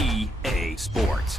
EA Sports.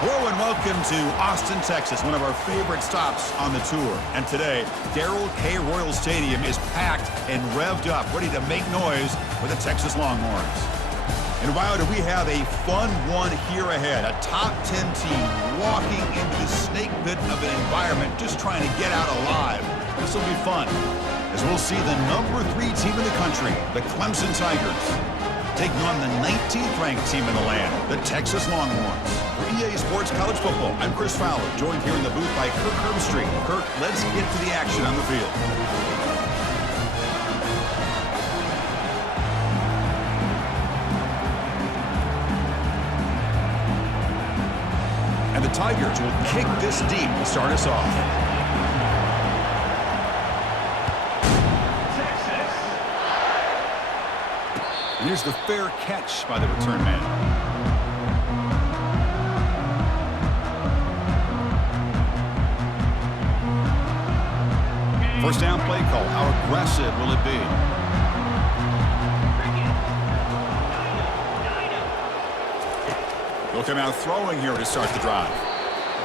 Hello and welcome to Austin, Texas, one of our favorite stops on the tour. And today, Darrell K. Royal Stadium is packed and revved up, ready to make noise with the Texas Longhorns. And wow, do we have a fun one here ahead. A top 10 team walking into the snake pit of an environment, just trying to get out alive. This will be fun, as we'll see the number 3 team in the country, the Clemson Tigers, taking on the 19th ranked team in the land, the Texas Longhorns. For EA Sports College Football, I'm Chris Fowler, joined here in the booth by Kirk Herbstreit. Kirk, let's get to the action on the field. And the Tigers will kick this deep to start us off. And here's the fair catch by the return man. First down play call. How aggressive will it be? They'll come out throwing here to start the drive.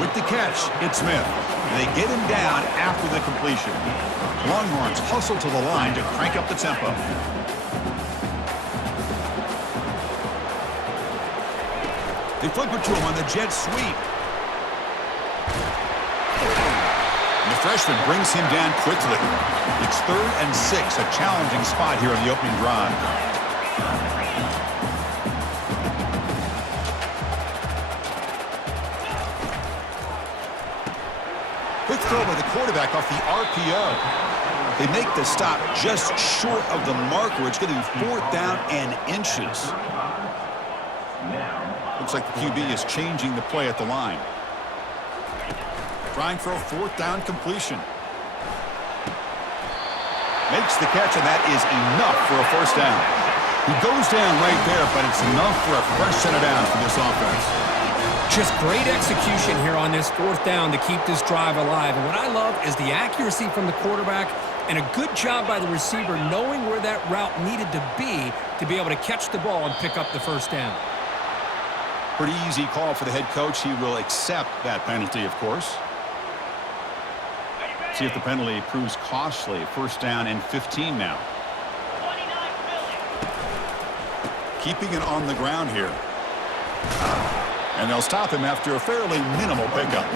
With the catch, it's Smith. And they get him down after the completion. Longhorns hustle to the line to crank up the tempo. They flip it to him on the jet sweep. And the freshman brings him down quickly. It's 3rd and 6, a challenging spot here on the opening drive. Quick throw by the quarterback off the RPO. They make the stop just short of the marker. It's going to be 4th down and inches. Looks like the QB is changing the play at the line. Trying for a 4th down completion. Makes the catch, and that is enough for a 1st down. He goes down right there, but it's enough for a fresh set of downs for this offense. Just great execution here on this 4th down to keep this drive alive. And what I love is the accuracy from the quarterback and a good job by the receiver knowing where that route needed to be able to catch the ball and pick up the 1st down. Pretty easy call for the head coach. He will accept that penalty, of course. See if the penalty proves costly. 1st down and 15 now. Keeping it on the ground here. And they'll stop him after a fairly minimal pickup.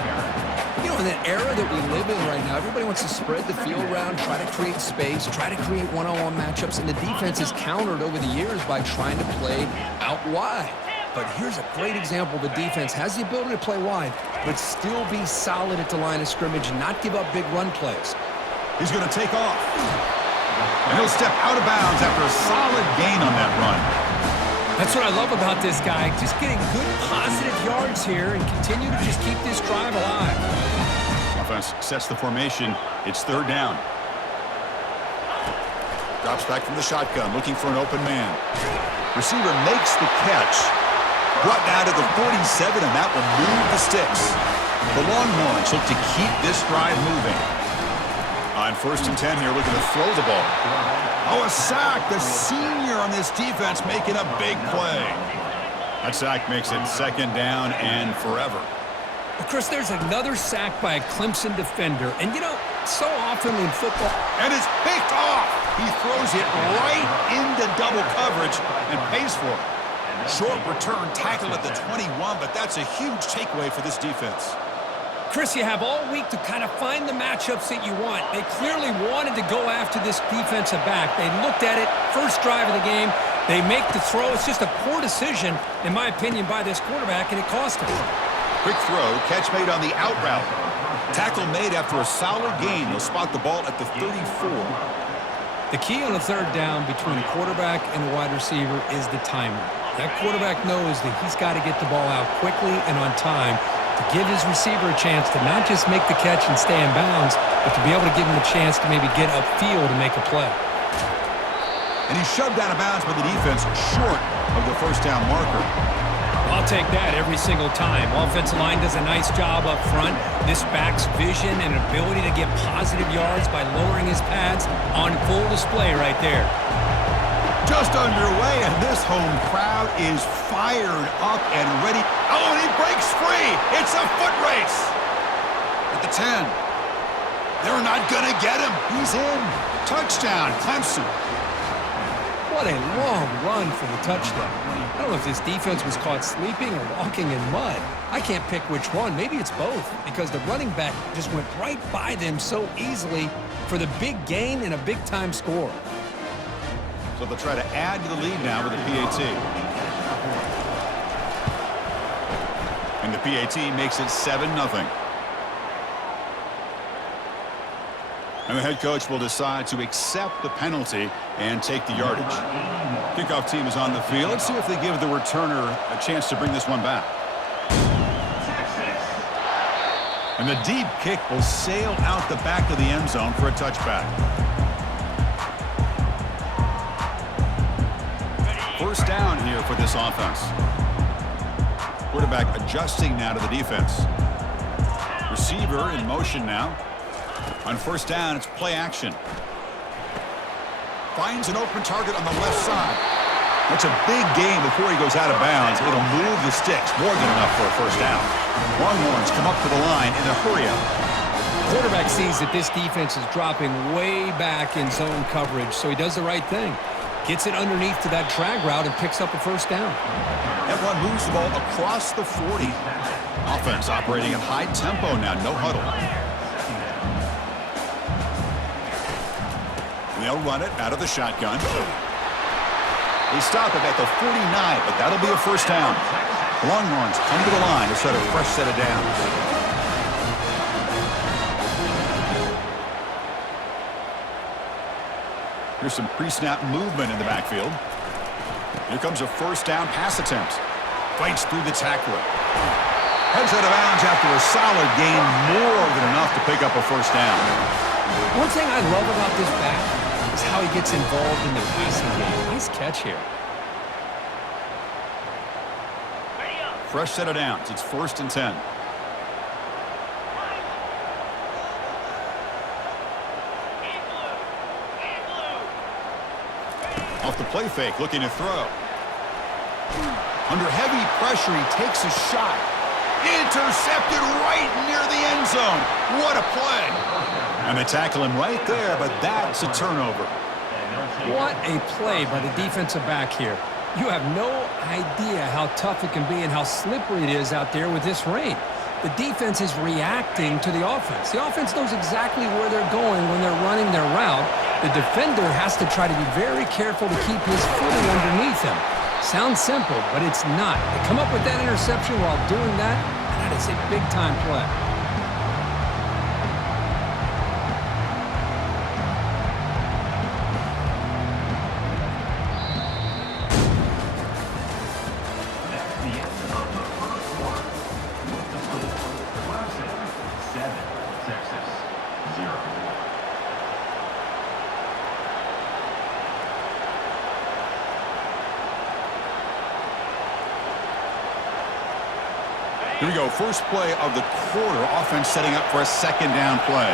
You know, in that era that we live in right now, everybody wants to spread the field around, try to create space, try to create one-on-one matchups, and the defense is countered over the years by trying to play out wide. But here's a great example. The defense has the ability to play wide, but still be solid at the line of scrimmage and not give up big run plays. He's going to take off. And he'll step out of bounds after a solid gain on that run. That's what I love about this guy. Just getting good positive yards here and continue to just keep this drive alive. Offense sets the formation. It's 3rd down. Drops back from the shotgun, looking for an open man. Receiver makes the catch. Brought down to the 47, and that will move the sticks. The Longhorns look to keep this drive moving. On 1st and 10 here, looking to throw the ball. Oh, a sack. The senior on this defense making a big play. That sack makes it 2nd down and forever. Well, Chris, there's another sack by a Clemson defender. And, you know, so often in football. And it's picked off. He throws it right into double coverage and pays for it. Short return tackle at the 21, but that's a huge takeaway for this defense. Chris, you have all week to kind of find the matchups that you want. They clearly wanted to go after this defensive back. They looked at it, first drive of the game. They make the throw. It's just a poor decision, in my opinion, by this quarterback, and it cost him. Quick throw, catch made on the out route. Tackle made after a solid gain. They'll spot the ball at the 34. The key on a 3rd down between a quarterback and a wide receiver is the timing. That quarterback knows that he's got to get the ball out quickly and on time to give his receiver a chance to not just make the catch and stay in bounds, but to be able to give him a chance to maybe get upfield and make a play. And he's shoved out of bounds by the defense short of the 1st down marker. I'll take that every single time. Offensive line does a nice job up front. This back's vision and ability to get positive yards by lowering his pads on full display right there. just underway, and this home crowd is fired up and ready. Oh, and he breaks free. It's a foot race. At the 10. They're not going to get him. He's in. Touchdown, Clemson. What a long run for the touchdown. I don't know if this defense was caught sleeping or walking in mud. I can't pick which one. Maybe it's both, because the running back just went right by them so easily for the big gain and a big-time score. So they'll try to add to the lead now with the PAT. And the PAT makes it 7-0. And the head coach will decide to accept the penalty and take the yardage. Kickoff team is on the field. Let's see if they give the returner a chance to bring this one back. And the deep kick will sail out the back of the end zone for a touchback. First down here for this offense. Quarterback adjusting now to the defense. Receiver in motion now. On first down, it's play action. Finds an open target on the left side. That's a big gain before he goes out of bounds. It'll move the sticks more than enough for a first down. Longhorns come up to the line in a hurry-up. Quarterback sees that this defense is dropping way back in zone coverage, so he does the right thing. Gets it underneath to that drag route and picks up a first down. That one moves the ball across the 40. Offense operating at high tempo now, no huddle. They'll run it out of the shotgun. They stop it at the 49, but that'll be a first down. Longhorns come to the line to set a fresh set of downs. Here's some pre-snap movement in the backfield. Here comes a first down pass attempt. Fights through the tackler. Heads out of bounds after a solid gain, more than enough to pick up a first down. One thing I love about this back is how he gets involved in the passing game. Nice catch here. Fresh set of downs. It's 1st and 10. Off the play fake, looking to throw. Under heavy pressure, he takes a shot. Intercepted right near the end zone. What a play. And they tackle him right there, but that's a turnover. What a play by the defensive back here. You have no idea how tough it can be and how slippery it is out there with this rain. The defense is reacting to the offense. The offense knows exactly where they're going when they're running their route. The defender has to try to be very careful to keep his footing underneath him. Sounds simple, but it's not. They come up with that interception while doing that, and that is a big-time play. Here we go, first play of the quarter. Offense setting up for a second down play.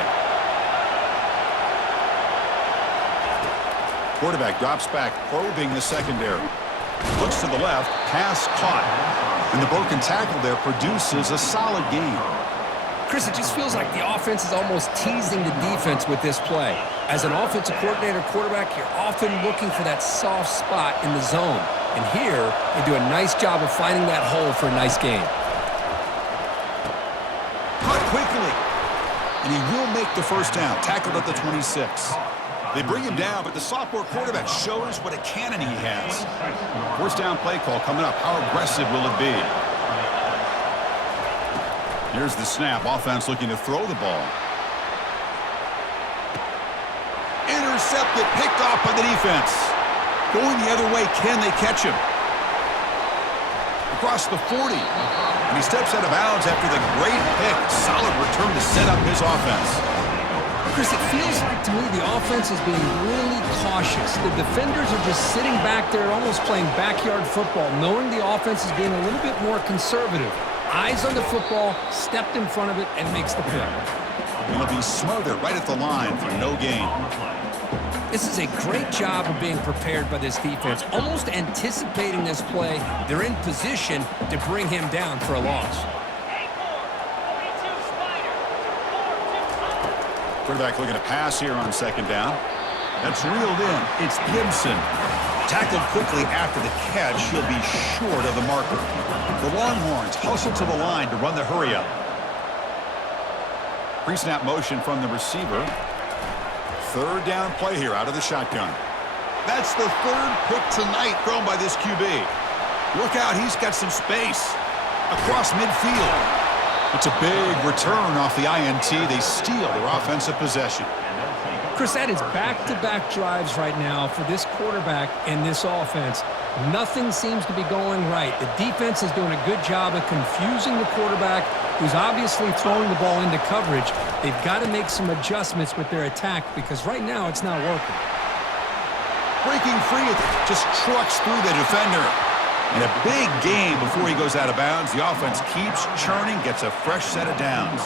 Quarterback drops back, probing the secondary. Looks to the left, pass caught. And the broken tackle there produces a solid gain. Chris, it just feels like the offense is almost teasing the defense with this play. As an offensive coordinator quarterback, you're often looking for that soft spot in the zone. And here, they do a nice job of finding that hole for a nice gain. Caught quickly. And he will make the first down, tackled at the 26. They bring him down, but the sophomore quarterback shows what a cannon he has. First down play call coming up. How aggressive will it be? Here's the snap. Offense looking to throw the ball. Intercepted, picked off by the defense. Going the other way, can they catch him? Across the 40. And he steps out of bounds after the great pick. Solid return to set up his offense. Chris, it feels like to me the offense is being really cautious. The defenders are just sitting back there almost playing backyard football, knowing the offense is being a little bit more conservative. Eyes on the football, stepped in front of it, and makes the pick. And he'll be smothered right at the line for no gain. This is a great job of being prepared by this defense, almost anticipating this play. They're in position to bring him down for a loss. Quarterback looking to pass here on second down. That's reeled in. It's Gibson. Tackled quickly after the catch. He'll be short of the marker. The Longhorns hustle to the line to run the hurry-up. Pre-snap motion from the receiver. Third down play here out of the shotgun. That's the third pick tonight thrown by this QB. Look out, he's got some space across midfield. It's a big return off the INT. They steal their offensive possession. Chris, that is back-to-back drives right now for this quarterback and this offense. Nothing seems to be going right. The defense is doing a good job of confusing the quarterback, who's obviously throwing the ball into coverage. They've got to make some adjustments with their attack because right now it's not working. Breaking free, just trucks through the defender. And a big game before he goes out of bounds. The offense keeps churning, gets a fresh set of downs.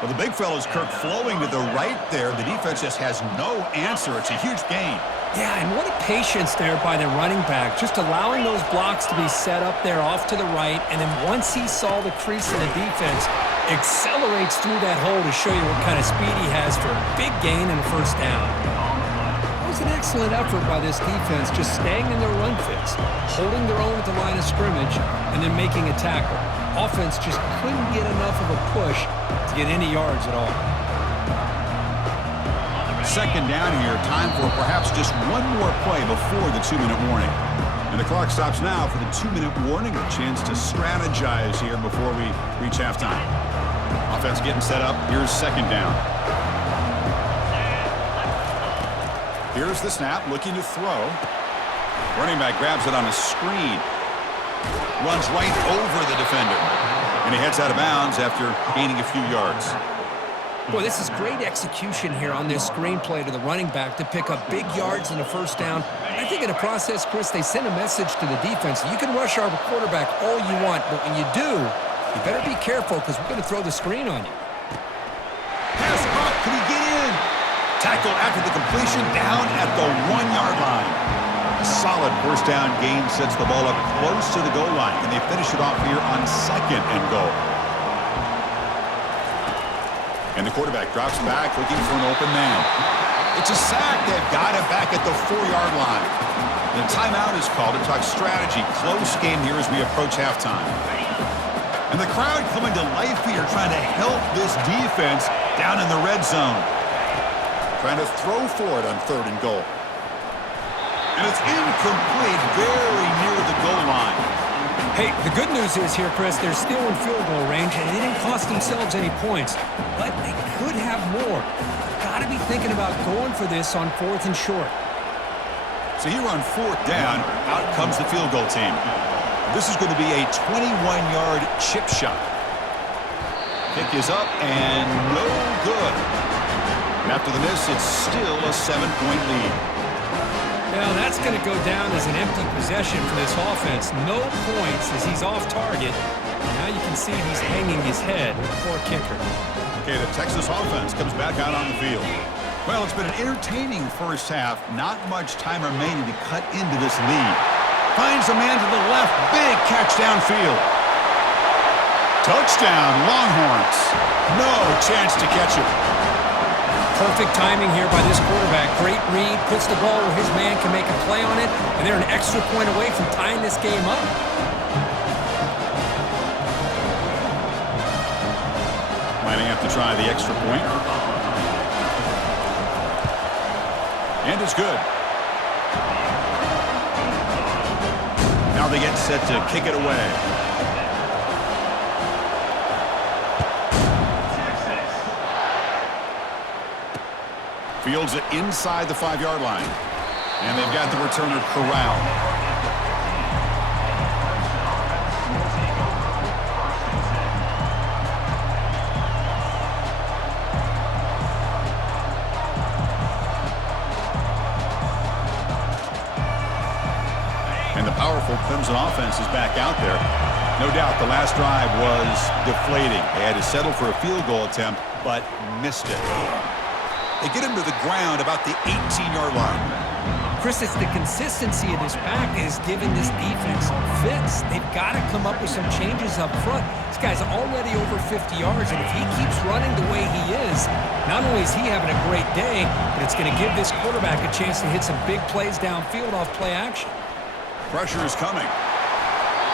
Well, the big fella's Kirk flowing to the right there. The defense just has no answer. It's a huge gain. Yeah, and what a patience there by the running back, just allowing those blocks to be set up there off to the right, and then once he saw the crease in the defense, accelerates through that hole to show you what kind of speed he has for a big gain and a first down. It was an excellent effort by this defense, just staying in their run fits, holding their own at the line of scrimmage, and then making a tackle. Offense just couldn't get enough of a push to get any yards at all. Second down here, time for perhaps just one more play before the 2-minute warning. And the clock stops now for the 2-minute warning, a chance to strategize here before we reach halftime. Offense getting set up. Here's second down. Here's the snap, looking to throw. Running back grabs it on a screen. Runs right over the defender. And he heads out of bounds after gaining a few yards. Boy, this is great execution here on this screenplay to the running back to pick up big yards and a first down. I think in the process, Chris, they send a message to the defense. You can rush our quarterback all you want, but when you do, you better be careful because we're going to throw the screen on you. Pass caught. Can he get in? Tackle after the completion down at the 1-yard line. A solid first down gain sets the ball up close to the goal line. Can they finish it off here on second and goal? And the quarterback drops back looking for an open man. It's a sack. They've got it back at the 4-yard line. The timeout is called to talk strategy. Close game here as we approach halftime. And the crowd coming to life here trying to help this defense down in the red zone. Trying to throw for it on third and goal. And it's incomplete, very near the goal line. Hey, the good news is here, Chris, they're still in field goal range, and they didn't cost themselves any points. But they could have more. Got to be thinking about going for this on fourth and short. So here on fourth down, out comes the field goal team. This is going to be a 21-yard chip shot. Kick is up and no good. And after the miss, it's still a 7-point lead. Now that's going to go down as an empty possession for this offense. No points as he's off target. Now you can see he's hanging his head. Poor kicker. Okay, the Texas offense comes back out on the field. Well, it's been an entertaining first half. Not much time remaining to cut into this lead. Finds a man to the left. Big catch downfield. Touchdown, Longhorns. No chance to catch him. Perfect timing here by this quarterback. Great read, puts the ball where his man can make a play on it, and they're an extra point away from tying this game up. Might have to try the extra point. And it's good. Now they get set to kick it away. Fields it inside the 5-yard line. And they've got the returner corralled. And the powerful Clemson offense is back out there. No doubt the last drive was deflating. They had to settle for a field goal attempt, but missed it. They get him to the ground about the 18-yard line. Chris, it's the consistency of this back that is giving this defense fits. They've got to come up with some changes up front. This guy's already over 50 yards, and if he keeps running the way he is, not only is he having a great day, but it's going to give this quarterback a chance to hit some big plays downfield off play action. Pressure is coming.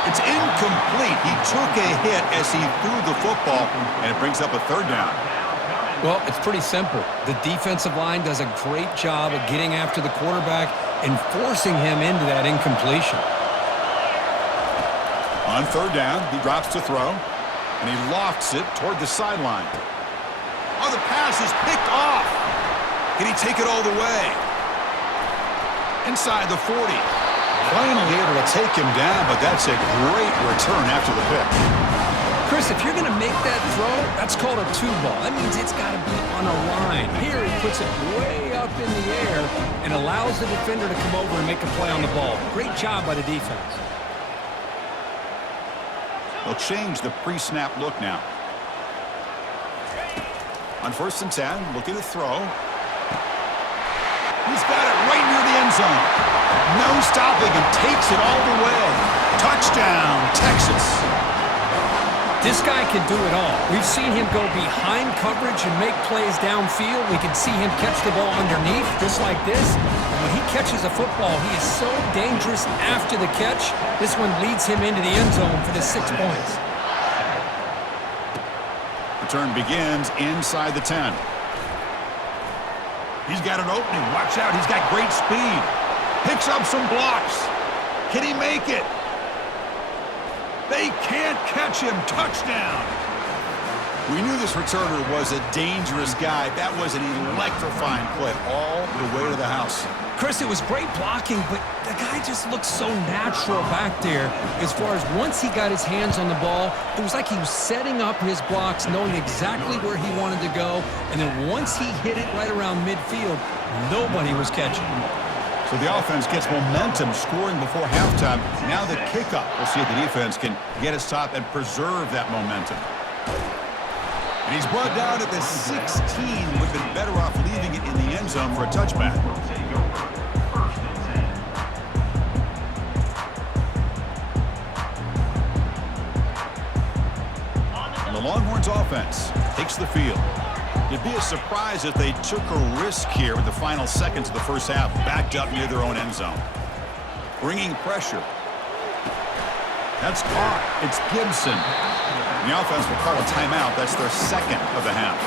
It's incomplete. He took a hit as he threw the football, and it brings up a third down. Well, it's pretty simple. The defensive line does a great job of getting after the quarterback and forcing him into that incompletion. On third down, he drops to throw, and he lofts it toward the sideline. Oh, the pass is picked off. Can he take it all the way? Inside the 40. Finally able to take him down, but that's a great return after the pick. Chris, if you're going to make that throw, that's called a two ball. That means it's got to be on a line. Here, he puts it way up in the air and allows the defender to come over and make a play on the ball. Great job by the defense. They'll change the pre-snap look now. On 1st and 10, looking to throw. He's got it right near the end zone. No stopping him, takes it all the way. Touchdown, Texas. This guy can do it all. We've seen him go behind coverage and make plays downfield. We can see him catch the ball underneath, just like this. And when he catches a football, he is so dangerous after the catch. This one leads him into the end zone for the 6 points. Return begins inside the 10. He's got an opening. Watch out. He's got great speed. Picks up some blocks. Can he make it? They can't catch him. Touchdown. We knew this returner was a dangerous guy. That was an electrifying play all the way to the house. Chris, it was great blocking, but the guy just looked so natural back there. As far as once he got his hands on the ball, it was like he was setting up his blocks, knowing exactly where he wanted to go. And then once he hit it right around midfield, nobody was catching him. So the offense gets momentum, scoring before halftime. Now the kickoff. We'll see if the defense can get a stop and preserve that momentum. And he's brought down at the 16. Would have been better off leaving it in the end zone for a touchback. And the Longhorns offense takes the field. It'd be a surprise if they took a risk here with the final seconds of the first half, backed up near their own end zone. Bringing pressure. That's caught. It's Gibson. And the offense will call a timeout. That's their second of the half.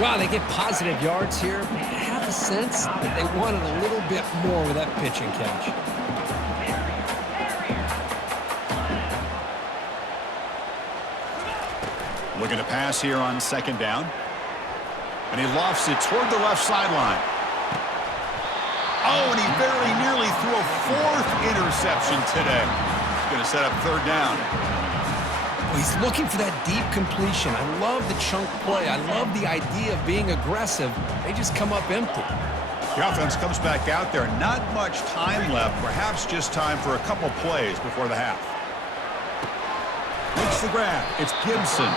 Wow, they get positive yards here. I have a sense that they wanted a little bit more with that pitch and catch. Looking to pass here on 2nd down. And he lofts it toward the left sideline. Oh, and he very nearly threw a 4th interception today. He's going to set up 3rd down. Well, he's looking for that deep completion. I love the chunk play. I love the idea of being aggressive. They just come up empty. The offense comes back out there. Not much time left. Perhaps just time for a couple plays before the half. Makes the grab. It's Gibson.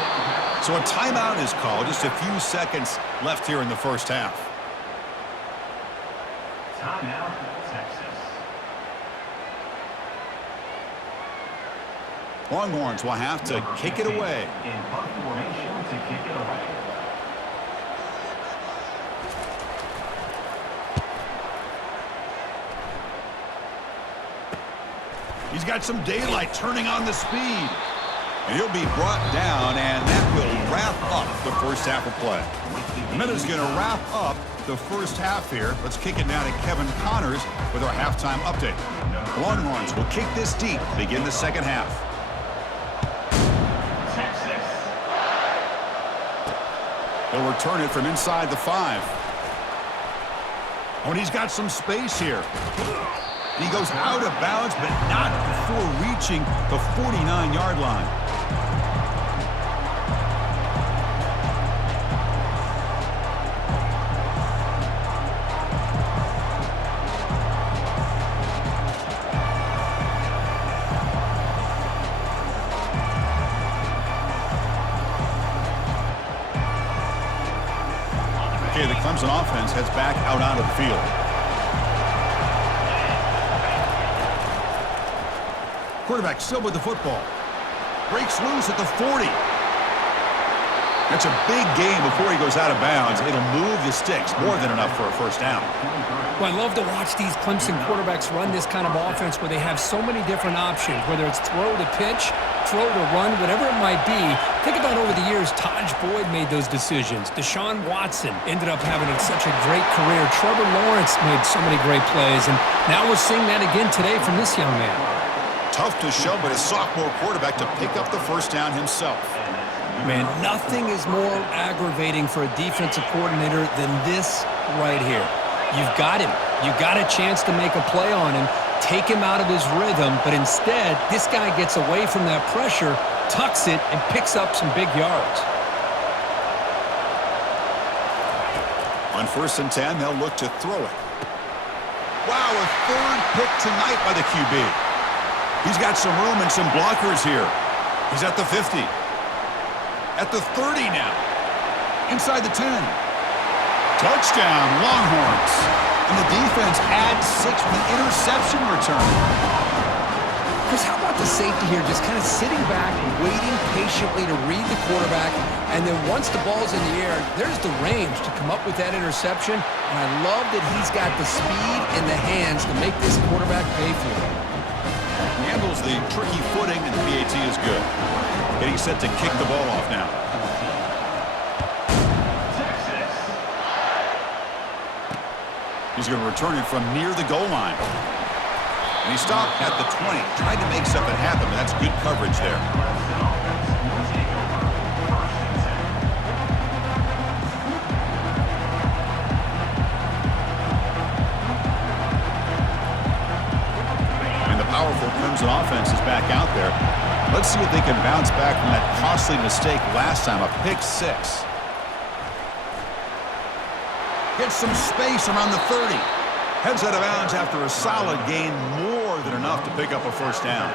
So a timeout is called. Just a few seconds left here in the first half. Timeout, Texas. Longhorns will have to kick it away. In punt formation to kick it away. He's got some daylight turning on the speed. And he'll be brought down, and that will wrap up the first half of play. The Minute's going to wrap up the first half here. Let's kick it now to Kevin Connors with our halftime update. The Longhorns will kick this deep to begin the second half. Texas. They'll return it from inside the 5. Oh, and he's got some space here. He goes out of bounds, but not before reaching the 49-yard line. Clemson offense heads back out onto the field. Quarterback still with the football. Breaks loose at the 40. That's a big gain before he goes out of bounds. It'll move the sticks, more than enough for a first down. Well, I love to watch these Clemson quarterbacks run this kind of offense where they have so many different options, whether it's throw to pitch, throw to run, whatever it might be. Think about over the years, Taj Boyd made those decisions. Deshaun Watson ended up having such a great career. Trevor Lawrence made so many great plays, and now we're seeing that again today from this young man. Tough to show, but his sophomore quarterback to pick up the first down himself. Man, nothing is more aggravating for a defensive coordinator than this right here. You've got him. You've got a chance to make a play on him, take him out of his rhythm, but instead, this guy gets away from that pressure, tucks it, and picks up some big yards. On 1st and 10, they'll look to throw it. Wow, a third pick tonight by the QB. He's got some room and some blockers here. He's at the 50. At the 30 now. Inside the 10. Touchdown, Longhorns. And the defense adds 6 with an interception return. Chris, how about the safety here? Just kind of sitting back, waiting patiently to read the quarterback. And then once the ball's in the air, there's the range to come up with that interception. And I love that he's got the speed and the hands to make this quarterback pay for it. Handles the tricky footing, and the PAT is good. Getting set to kick the ball off now. He's going to return it from near the goal line. And he stopped at the 20, trying to make something happen, but that's good coverage there. And the powerful Clemson offense is back out there. Let's see if they can bounce back from that costly mistake last time, a pick 6. Gets some space around the 30. Heads out of bounds after a solid gain, more than enough to pick up a first down.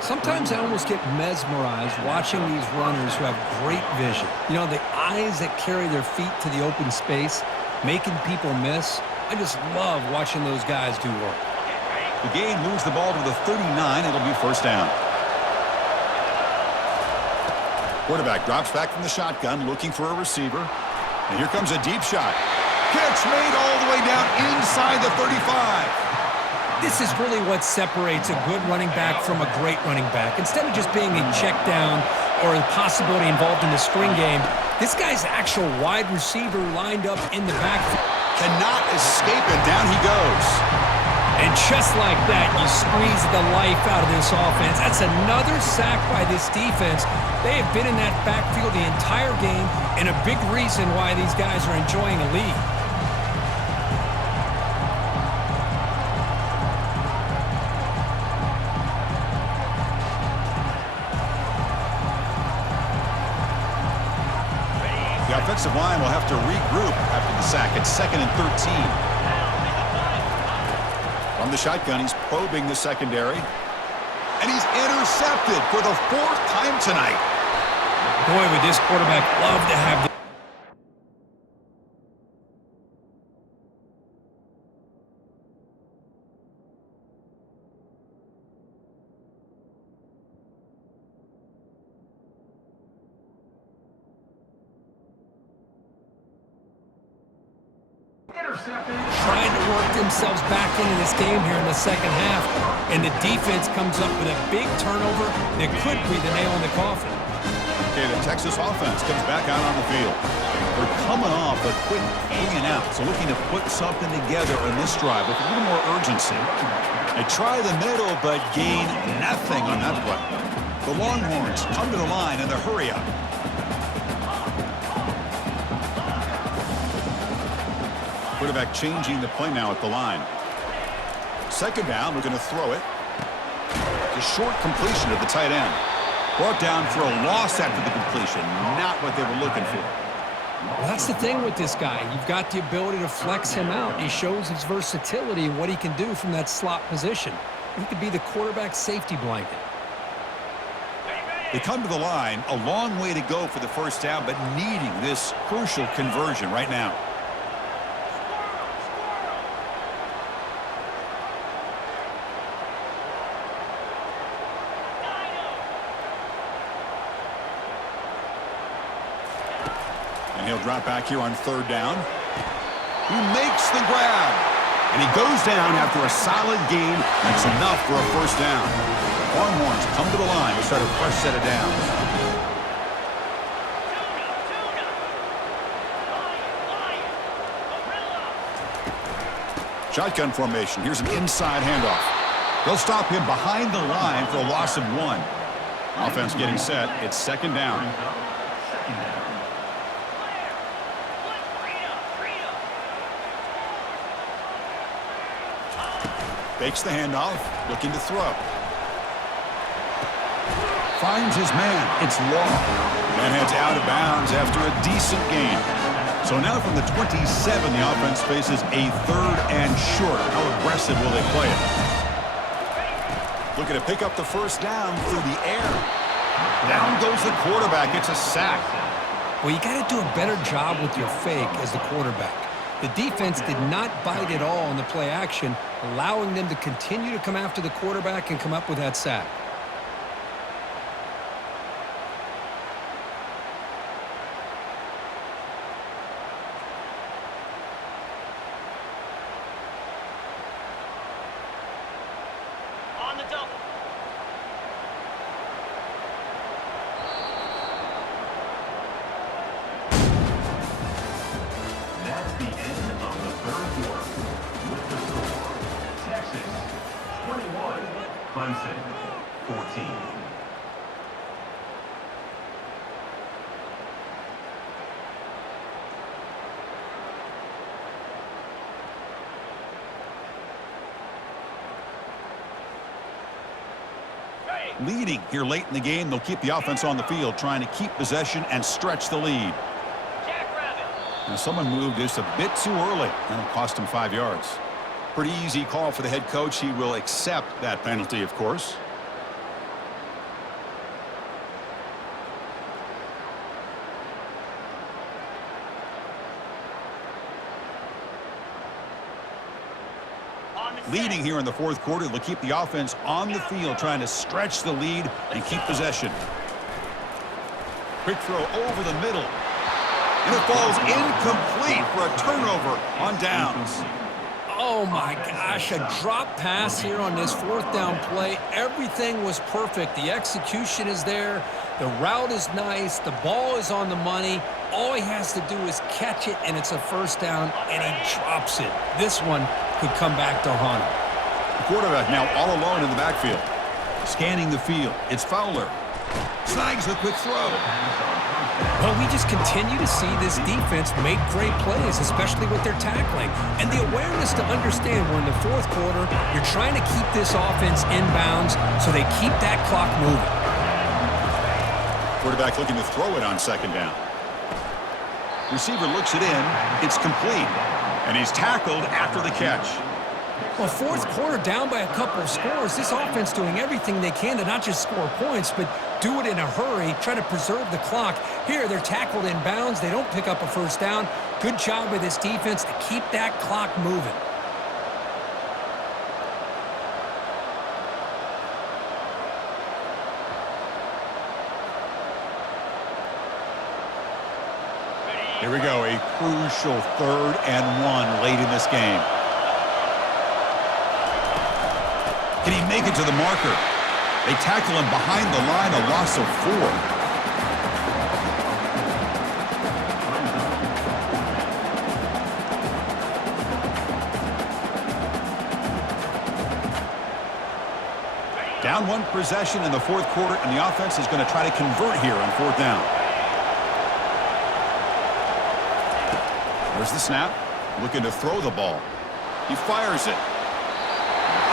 Sometimes I almost get mesmerized watching these runners who have great vision. You know, the eyes that carry their feet to the open space, making people miss. I just love watching those guys do work. The game moves the ball to the 39. It'll be first down. Quarterback drops back from the shotgun, looking for a receiver. And here comes a deep shot. Catch made all the way down inside the 35. This is really what separates a good running back from a great running back. Instead of just being a check down or a possibility involved in the screen game, this guy's actual wide receiver lined up in the backfield. Cannot escape it. Down he goes. And just like that, you squeeze the life out of this offense. That's another sack by this defense. They have been in that backfield the entire game, and a big reason why these guys are enjoying a lead. The offensive line will have to regroup after the sack. It's 2nd and 13. From the shotgun, he's probing the secondary. And he's intercepted for the 4th time tonight. Boy, would this quarterback love to have the trying to work themselves back into this game here in the second half, and the defense comes up with a big turnover that could be the nail in the coffin. Okay, the Texas offense comes back out on the field. They're coming off a quick 3-and-out, so looking to put something together in this drive with a little more urgency. They try the middle, but gain nothing on that play. The Longhorns come to the line in the hurry-up. Quarterback changing the play now at the line. 2nd down, we're going to throw it. The short completion to the tight end. Brought down for a loss after the completion. Not what they were looking for. Well, that's the thing with this guy. You've got the ability to flex him out. He shows his versatility and what he can do from that slot position. He could be the quarterback safety blanket. They come to the line, a long way to go for the first down, but needing this crucial conversion right now. And he'll drop back here on third down. He makes the grab. And he goes down after a solid gain. That's enough for a first down. Longhorns come to the line to start a fresh set of downs. Shotgun formation. Here's an inside handoff. They'll stop him behind the line for a loss of 1. Offense getting set. It's second down. Fakes the handoff. Looking to throw. Finds his man. It's long. Man heads out of bounds after a decent gain. So now from the 27, the offense faces a third and short. How aggressive will they play it? Looking to pick up the first down through the air. Down goes the quarterback. It's a sack. Well, you got to do a better job with your fake as the quarterback. The defense did not bite at all on the play action, allowing them to continue to come after the quarterback and come up with that sack. Clemson, 14. Leading here late in the game, they'll keep the offense on the field, trying to keep possession and stretch the lead. Now someone moved just a bit too early. That'll cost him 5 yards. Pretty easy call for the head coach. He will accept that penalty, of course. Leading here in the fourth quarter, they'll keep the offense on the field, trying to stretch the lead and keep possession. Quick throw over the middle. And it falls incomplete for a turnover on downs. Oh my gosh, a drop pass here on this fourth down play. Everything was perfect. The execution is there. The route is nice. The ball is on the money. All he has to do is catch it, and it's a first down, and he drops it. This one could come back to haunt him. The quarterback now all alone in the backfield. Scanning the field. It's Fowler. Snags the quick throw. Well, we just continue to see this defense make great plays, especially with their tackling. And the awareness to understand we're in the fourth quarter, you're trying to keep this offense in bounds so they keep that clock moving. Quarterback looking to throw it on second down. Receiver looks it in. It's complete. And he's tackled after the catch. Well, fourth quarter down by a couple of scores. This offense doing everything they can to not just score points, but do it in a hurry, try to preserve the clock. Here, they're tackled in bounds. They don't pick up a first down. Good job by this defense to keep that clock moving. Here we go, a crucial 3rd and 1 late in this game. Can he make it to the marker? They tackle him behind the line, a loss of 4. Down 1 possession in the fourth quarter, and the offense is going to try to convert here on 4th down. There's the snap. Looking to throw the ball. He fires it.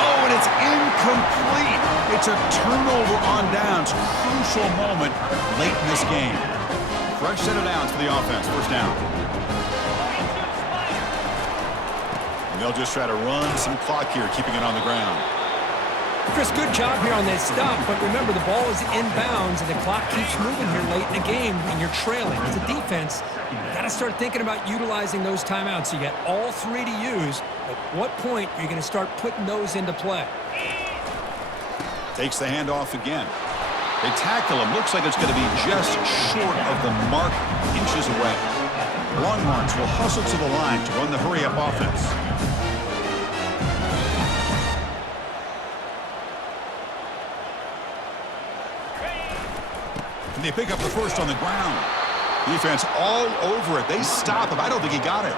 Oh, and it's incomplete. It's a turnover on downs. Crucial moment late in this game. Fresh set of downs for the offense. First down. And they'll just try to run some clock here, keeping it on the ground. Chris, good job here on that stop, but remember the ball is in bounds and the clock keeps moving here late in the game and you're trailing. As a defense, you got to start thinking about utilizing those timeouts. You got all 3 to use. At what point are you going to start putting those into play? Takes the handoff again. They tackle him. Looks like it's going to be just short of the mark, inches away. Longhorns will hustle to the line to run the hurry-up offense. And they pick up the first on the ground. Defense all over it. They stop him. I don't think he got it.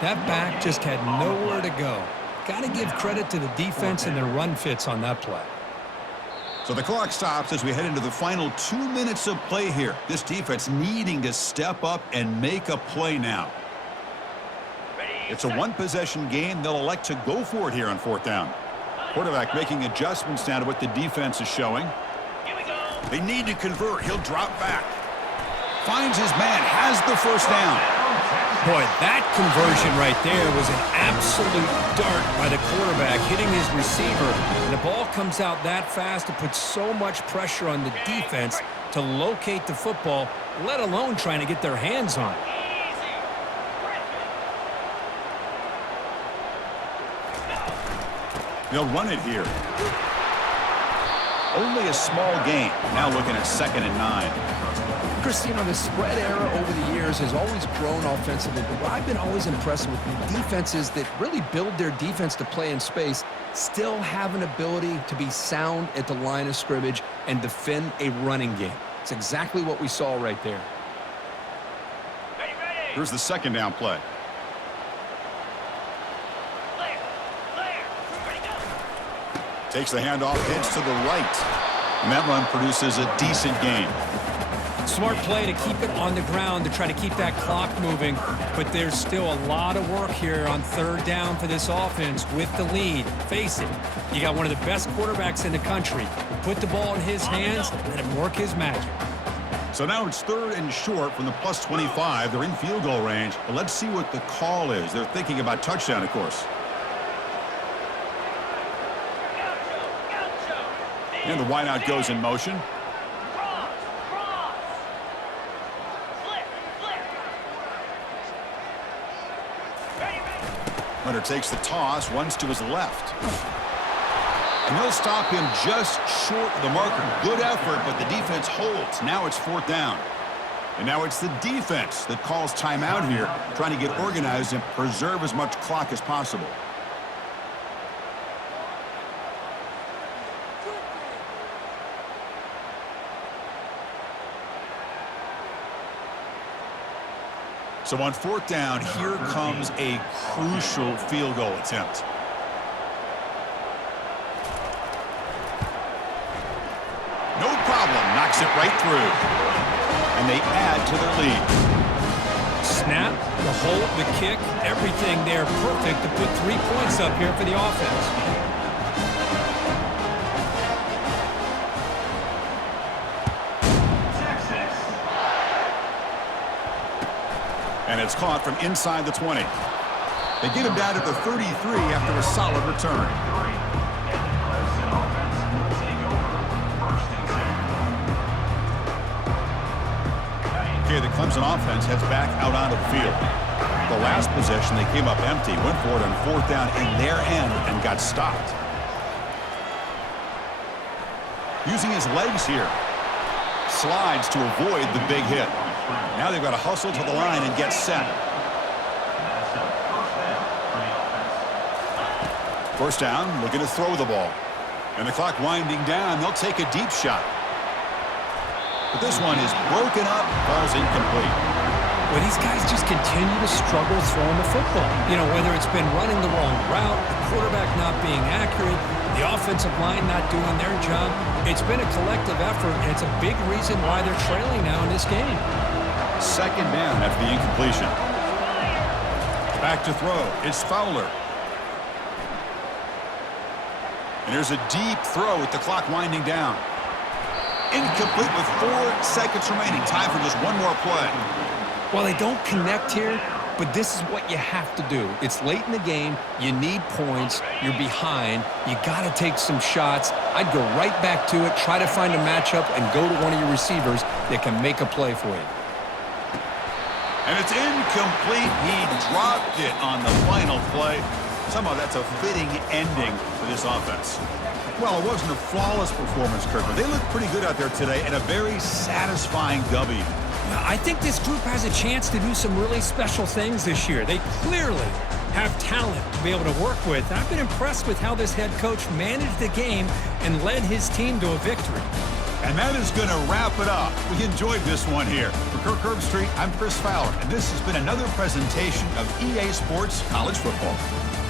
That back just had nowhere to go. Got to give credit to the defense and their run fits on that play. So the clock stops as we head into the final 2 minutes of play here. This defense needing to step up and make a play now. It's a one-possession game. They'll elect to go for it here on 4th down. Quarterback making adjustments now to what the defense is showing. They need to convert. He'll drop back. Finds his man. Has the first down. Boy, that conversion right there was an absolute dart by the quarterback, hitting his receiver. And the ball comes out that fast to put so much pressure on the defense to locate the football, let alone trying to get their hands on it. They'll run it here. Only a small gain. Now looking at 2nd and 9. Chris, you know, the spread era over the years has always grown offensively, but what I've been always impressed with the defenses that really build their defense to play in space still have an ability to be sound at the line of scrimmage and defend a running game. It's exactly what we saw right there. Here's the 2nd down play. Takes the handoff, hits to the right. And that run produces a decent gain. Smart play to keep it on the ground to try to keep that clock moving, but there's still a lot of work here on 3rd down for this offense with the lead. Face it, you got one of the best quarterbacks in the country. Put the ball in his hands, let him work his magic. So now it's 3rd and short from the plus 25. They're in field goal range, but let's see what the call is. They're thinking about touchdown, of course. And the wideout goes in motion. Runner takes the toss, runs to his left. And they'll stop him just short of the marker. Good effort, but the defense holds. Now it's 4th down. And now it's the defense that calls timeout here, trying to get organized and preserve as much clock as possible. So on 4th down, here comes a crucial field goal attempt. No problem, knocks it right through. And they add to their lead. Snap, the hold, the kick, everything there perfect to put 3 points up here for the offense. And it's caught from inside the 20. They get him down to the 33 after a solid return. Okay, the Clemson offense heads back out onto the field. The last possession, they came up empty, went for it on 4th down in their end and got stopped. Using his legs here. Slides to avoid the big hit. Now they've got to hustle to the line and get set. 1st down, looking to throw the ball. And the clock winding down, they'll take a deep shot. But this one is broken up, falls incomplete. Well, these guys just continue to struggle throwing the football. You know, whether it's been running the wrong route, the quarterback not being accurate, the offensive line not doing their job. It's been a collective effort, and it's a big reason why they're trailing now in this game. 2nd down after the incompletion. Back to throw. It's Fowler. And there's a deep throw with the clock winding down. Incomplete with 4 seconds remaining. Time for just one more play. Well, they don't connect here, but this is what you have to do. It's late in the game. You need points. You're behind. You got to take some shots. I'd go right back to it, try to find a matchup, and go to one of your receivers that can make a play for you. And it's incomplete. He dropped it on the final play. Somehow that's a fitting ending for this offense. Well, it wasn't a flawless performance, Kirk, but they looked pretty good out there today and a very satisfying W. I think this group has a chance to do some really special things this year. They clearly have talent to be able to work with. I've been impressed with how this head coach managed the game and led his team to a victory. And that is going to wrap it up. We enjoyed this one here. For Kirk Herbstreit, I'm Chris Fowler, and this has been another presentation of EA Sports College Football.